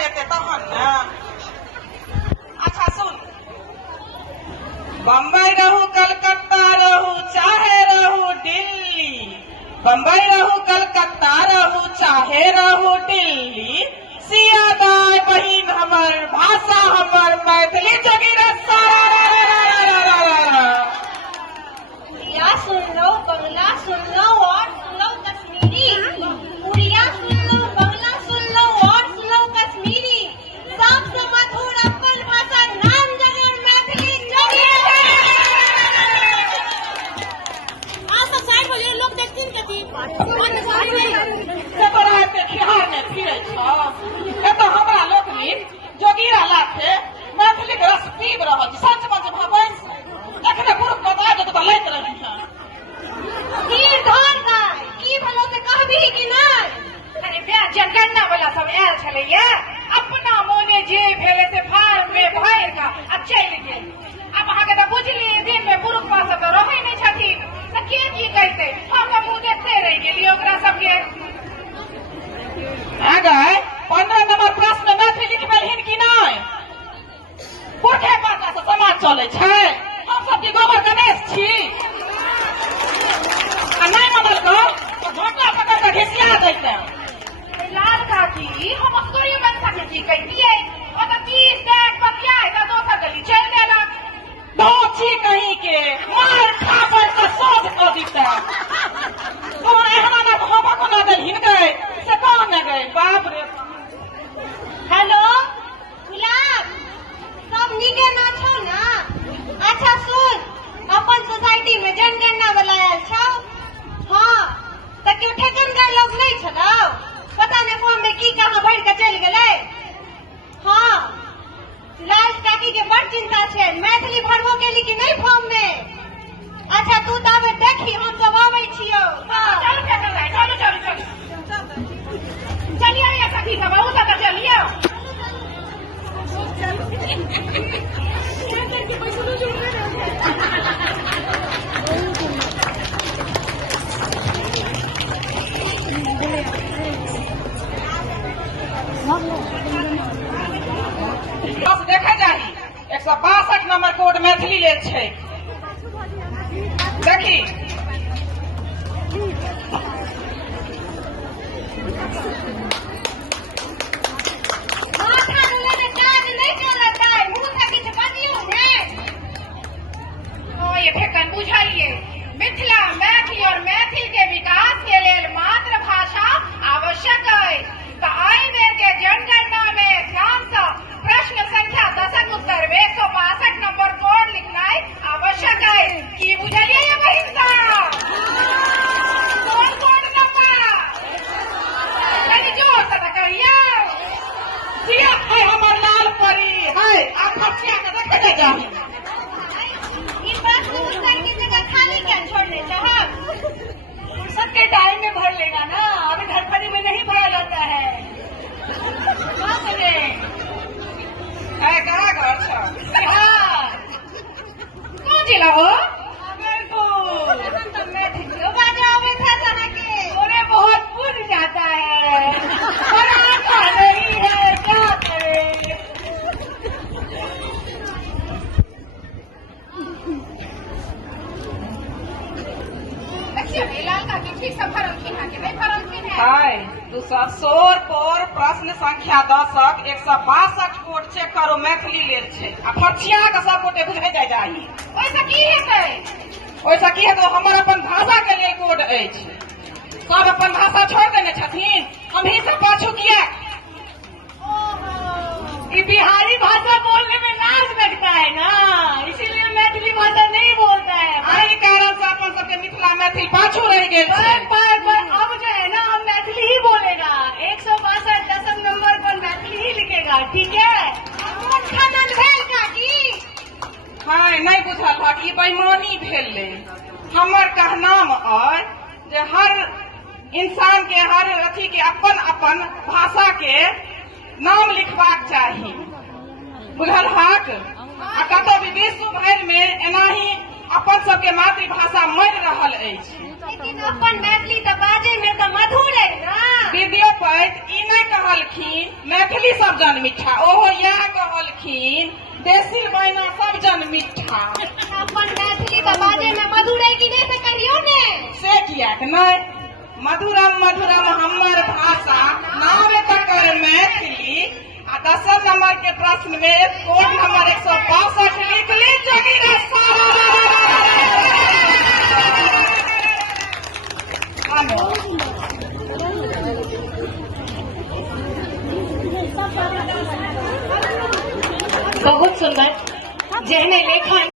एते तहन ना। अच्छा सुन, बम्बई रहू कलकत्ता रहू चाहे रहू दिल्ली, बम्बई रहू कलकत्ता रहू चाहे रहू दिल्ली, सिया दाई बहिन हमर भाषा हमर मैथिली जोगिरा उड़िया सुन लो, बंगला सुन लो और सुन लो कश्मीरी। उड़िया सुन लो, बंगला सुन लो और सुन लो कश्मीरी। सबसे मधुर अपन भाषा नाम जगह मैथिली जोगिरा। हाँ सब साइड बोलिए, लोग देखते हैं कभी। खिहार में फिरे तो हमरा लोकनि जोगिरा लाथे मैथिली के रस पीब रहल छी। सच बच भवन एखने पुरुष बता दे तो लैत रही है। तीर धर गाय की भलो से कहबी कि नहीं? अरे ब्याह जनगणना वाला सब आयल छलैया, अपना मोने जे भेले से फार्म में भर का अब चल गेल। अब अहाँके तो बुझलिए दिन में पुरुष सब तो रहे नहीं छथिन, तो के की कहते, हम तो मुँह देखते रह गेलिए ओकरा सबके। आगे 15 नंबर प्रश्न मैथिली लिखबेलहिन कि नहीं? पुरखे पाता से समाज चले छै। हम सब की गोबर गणेश छी आ नहीं मदल को तो झोंका पकड़ के घिसिया देते। लाल काकी हम असगरियो बन सके की कहतिए, और तो 30 टैग बतियाए तो दोसर गली चल देलक। छी कहीं के मार खा पर से सोच को दीता तो एहना ना भाबा को ना देलहिन गए से कौन न गए। बाप रे। हेलो गुलाब, सब नीके ना छौ ना? अच्छा सुन, अपन सोसाइटी में जनगणना वाला आयल छौ। हाँ तो क्यों ठेकेदार लोग नहीं छलो? पता नहीं फॉर्म में की कहाँ भर के चल गेले। हाँ लाल काकी के बड़ चिंता है, मैथिली भरबो केली कि नहीं फॉर्म में? अच्छा तू तबे देखी, हम सब आबै छियो। चलो चलो चलो चलो चलिए ये सखी सब बहुत ज्यादा चलिए। बस देखे जाही 162 नंबर कोड मैथिली ले छै। देखी माथा लेने काज नहीं चलता है, मुंह से किछ बजियो ने। ये ठेकन बुझलिए, मिथिला मैथिली और मैथिल के विकास के लिए मातृभाषा आवश्यक है। तो आई बेर के जनगणना में ध्यान से प्रश्न संख्या 10 उत्तर में 162 नंबर कोड लिखना आवश्यक है। की बुझलिए ये बहिन साहब? कौन कोड नंबर कहीं जोर से कहिए। सिया है हमर लाल परी है आप खर्चिया के देखे जाही। ये प्रश्न उत्तर की जगह खाली क्या छोड़ने चाहब? फुर्सत के टाइम में भर लेगा ना, अभी धड़पड़ी में नहीं भरा जाता है। है कहाँ घर छ? बिहार। कौन जिला हो? हम तो मैथिली बाजा आवे था जना के। अरे बहुत बुझ जाता है, पर आता नहीं है, क्या करे। देखिए लाल का ठीक से भरलखिन है कि नहीं भरलखिन है? हाय 216 पर प्रश्न संख्या 10 162 कोड चेक करो मैथिली लेल छै आ फर्चिया के सब कोटे बुझे जाही। ओइसे की हेतै? ओइसे की हेतै? हमर अपन भाषा के लेल कोड अछि। सब अपन भाषा छोड़ देने छथिन, हमही से पाछू किया? ये बिहारी भाषा बोलने में लाज लगता है ना, इसीलिए मैथिली भाषा नहीं बोलता है। एहि कारण से अपन सबके मिथिला मैथिल पाछू रह गेल छै। पर अब जो है ना अब मैथिली ही बोलेगा, 162 10 नंबर पर मैथिली ही लिखेगा, ठीक है? खनन भेल काकी। हाय नहीं बुझल बा कि बेईमानी भेलै। हमर कहनाम और जे हर इंसान के हर अथी के अपन अपन भाषा के नाम लिखबाक चाही, बुझल हाक? आ कतौ भी विश्व भरि में एनाही अपन सबके मातृभाषा मरि रहल अछि। लेकिन अपन मैथिली तो बाजे में तो मधुर है ना। विद्योपति ई नहीं कहलखिन मैथिली मैथिली सब जन मिठा। ओहो यह कहलखिन देसी बहना सब जन मिठा। अपन मैथिली का बाजे में मधुर है कि नहीं से करियो ने। से किया कि नहीं, मधुरम मधुरम हमर भाषा नाम तकर मैथिली। आ 10 नंबर के प्रश्न में कोड नंबर 162 लिख ली जोगिरा बहुत सुंदर जेहने लेखन